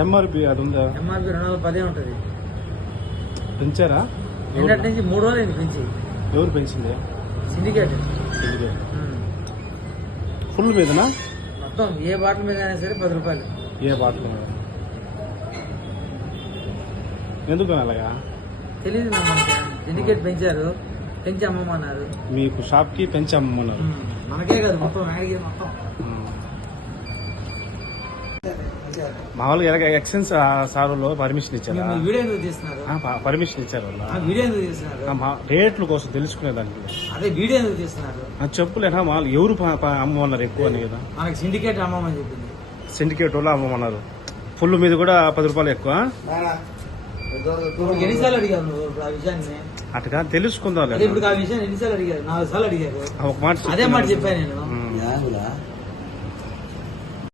MRP అది ఉందా? MRP 210 ఉంటుంది. పెంచారా? నిన్నటి నుంచి 3 రోజులు అయింది పెంచి. ఎవరు పెంచింది? సిండికేట్. ఫుల్ మీదనా? మొత్తం ఏ బాటిల్ మీద అయినా సరే 10 రూపాయలు. ఏ బాటిల్ మీద? ఎందుకు అలాగా తెలియదు నా మనకి. సిండికేట్ పెంచారు, పెంచి అమ్మమన్నారు. మీకు షాప్ కి పెంచి అమ్మమన్నారు? మనకే కాదు మొత్తం నాయుడికి మొత్తం. మామూలుగా ఎలాగ ఎక్సెన్స్ సార్లో పర్మిషన్ ఇచ్చారా? వీడియో ఎందుకు తీస్తున్నారు? పర్మిషన్ ఇచ్చారు వీడియో ఎందుకు తీస్తున్నారు? రేట్ల కోసం తెలుసుకునేదానికి. అదే వీడియో ఎందుకు తీస్తున్నారు? చెప్పులేనా మామూలు ఎవరు అమ్మమన్నారు ఎక్కువ అని కదా? మనకి సిండికేట్ అమ్మమని చెప్పింది. సిండికేట్ వాళ్ళు అమ్మమన్నారు. ఫుల్ మీద కూడా 10 రూపాయలు ఎక్కువ. ఎన్నిసార్లు అడిగారు నువ్వు ఆ విషయాన్ని? అటుగా తెలుసుకుందాం. ఇప్పుడు ఆ విషయాన్ని ఎన్నిసార్లు అడిగారు? 4 సార్లు అడిగారు. ఒక మాట అదే మాట చెప్పాను నేను.